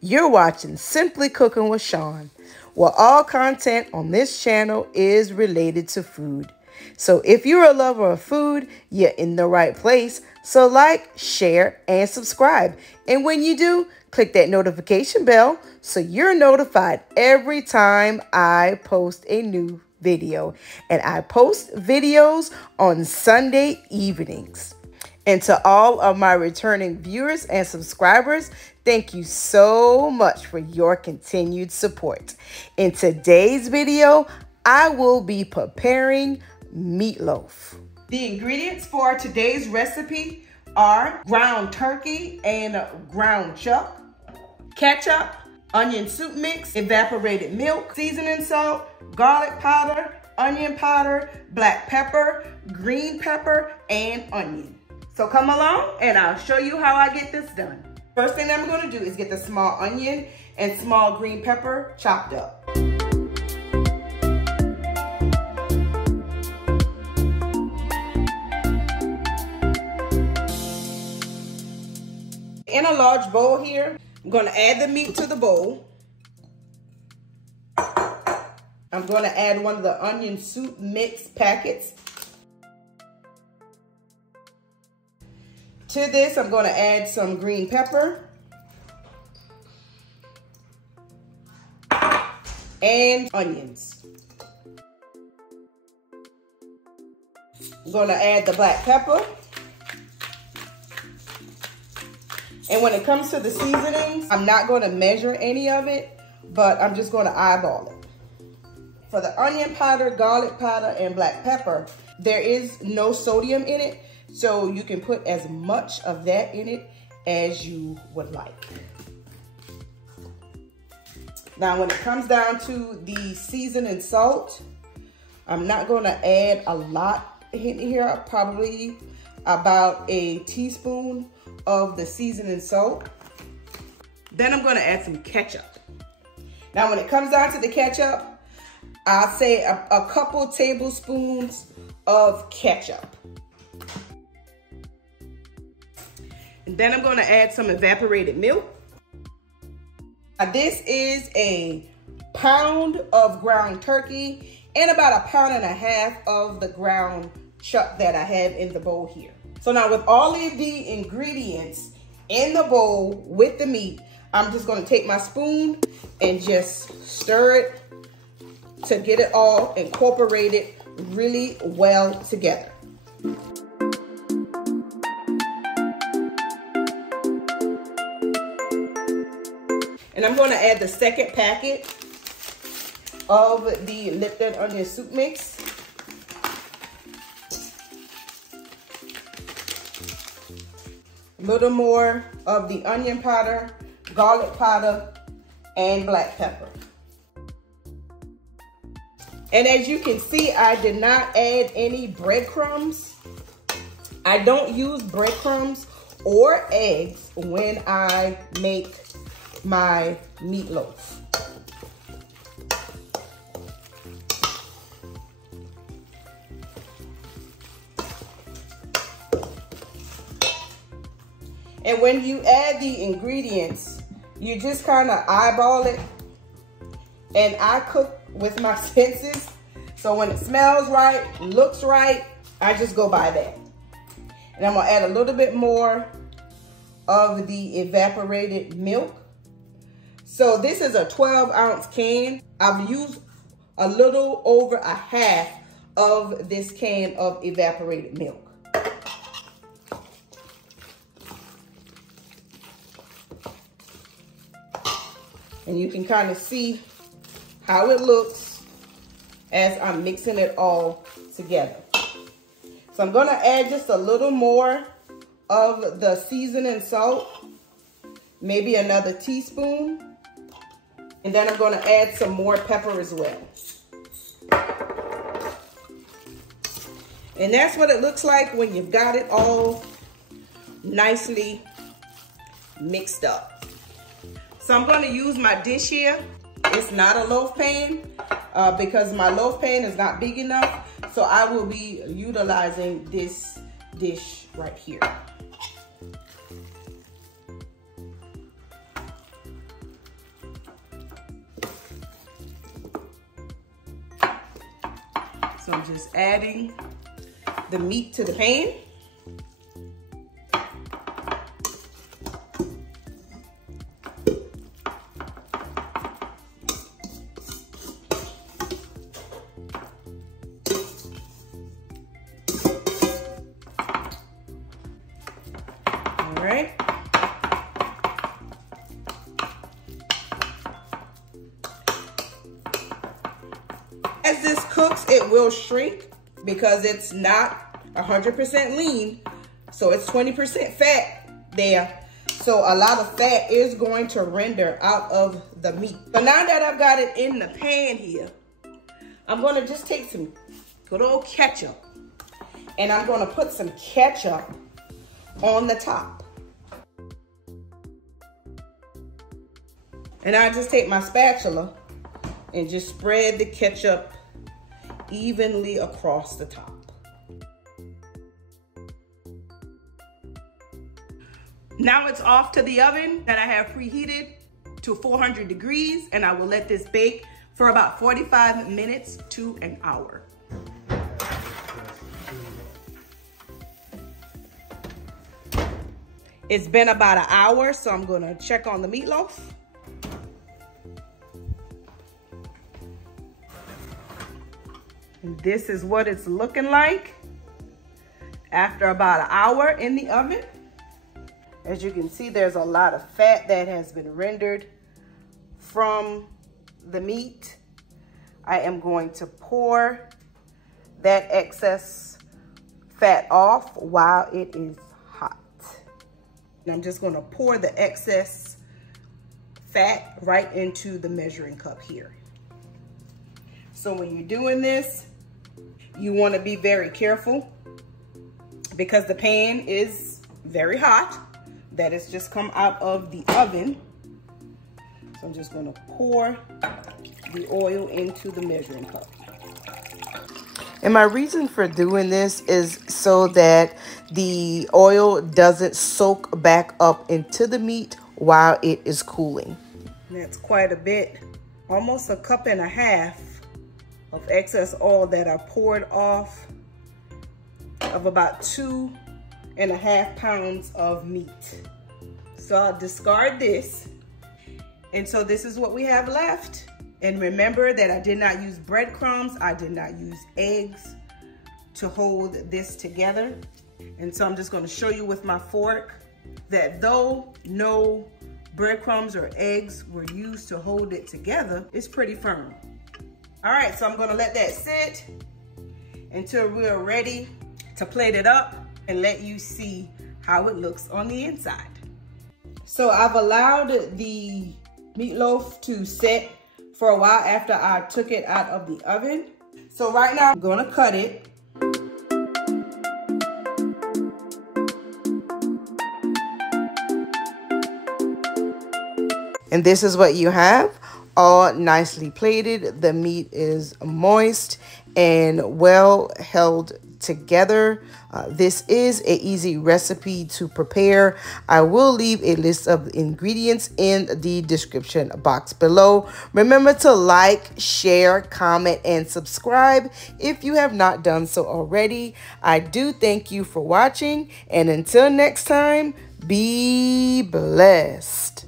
You're watching Simply Cooking with Shawn, where all content on this channel is related to food. So if you're a lover of food, you're in the right place. So like, share, and subscribe. And when you do, click that notification bell so you're notified every time I post a new video. And I post videos on Sunday evenings. And to all of my returning viewers and subscribers, thank you so much for your continued support. In today's video, I will be preparing meatloaf. The ingredients for today's recipe are ground turkey and ground chuck, ketchup, onion soup mix, evaporated milk, seasoning salt, garlic powder, onion powder, black pepper, green pepper, and onion. So come along and I'll show you how I get this done. First thing I'm going to do is get the small onion and small green pepper chopped up. In a large bowl here, I'm going to add the meat to the bowl. I'm going to add one of the onion soup mix packets. To this, I'm going to add some green pepper and onions. I'm going to add the black pepper. And when it comes to the seasonings, I'm not going to measure any of it, but I'm just going to eyeball it. For the onion powder, garlic powder, and black pepper, there is no sodium in it. So you can put as much of that in it as you would like. Now when it comes down to the seasoning salt, I'm not going to add a lot in here, probably about a teaspoon of the seasoning salt. Then I'm going to add some ketchup. Now when it comes down to the ketchup, I'll say a couple tablespoons of ketchup. And then I'm going to add some evaporated milk. Now this is a pound of ground turkey and about 1.5 pounds of the ground chuck that I have in the bowl here. So now with all of the ingredients in the bowl with the meat, I'm just going to take my spoon and just stir it to get it all incorporated really well together. And I'm going to add the second packet of the Lipton onion soup mix. A little more of the onion powder, garlic powder, and black pepper. And as you can see, I did not add any breadcrumbs. I don't use breadcrumbs or eggs when I make my meatloaf. And when you add the ingredients, you just kind of eyeball it. And I cook with my senses. So when it smells right, looks right, I just go by that. And I'm gonna add a little bit more of the evaporated milk. So this is a 12-ounce can. I've used a little over 1/2 of this can of evaporated milk. And you can kind of see how it looks as I'm mixing it all together. So I'm gonna add just a little more of the seasoning salt, maybe another teaspoon. And then I'm gonna add some more pepper as well. And that's what it looks like when you've got it all nicely mixed up. So I'm gonna use my dish here. It's not a loaf pan because my loaf pan is not big enough. So I will be utilizing this dish right here. So I'm just adding the meat to the pan. All right. As this cooks, it will shrink because it's not 100% lean. So it's 20% fat there. So a lot of fat is going to render out of the meat. So now that I've got it in the pan here, I'm going to just take some good old ketchup. And I'm going to put some ketchup on the top. And I just take my spatula and just spread the ketchup evenly across the top. Now it's off to the oven that I have preheated to 400 degrees, and I will let this bake for about 45 minutes to an hour. It's been about an hour, so I'm gonna check on the meatloaf. And this is what it's looking like after about an hour in the oven. As you can see, there's a lot of fat that has been rendered from the meat. I am going to pour that excess fat off while it is hot. And I'm just gonna pour the excess fat right into the measuring cup here. So when you're doing this, you want to be very careful because the pan is very hot. That has just come out of the oven. So I'm just going to pour the oil into the measuring cup. And my reason for doing this is so that the oil doesn't soak back up into the meat while it is cooling. That's quite a bit, almost a cup and a half of excess oil that I poured off of about 2.5 pounds of meat. So I'll discard this. And so this is what we have left. And remember that I did not use breadcrumbs. I did not use eggs to hold this together. And so I'm just going to show you with my fork that though no breadcrumbs or eggs were used to hold it together, it's pretty firm. All right, so I'm gonna let that sit until we're ready to plate it up and let you see how it looks on the inside. So I've allowed the meatloaf to set for a while after I took it out of the oven. So right now I'm gonna cut it. And this is what you have. All nicely plated. The meat is moist and well held together. This is an easy recipe to prepare. I will leave a list of ingredients in the description box below. Remember to like, share, comment, and subscribe if you have not done so already. I do thank you for watching, and until next time, be blessed.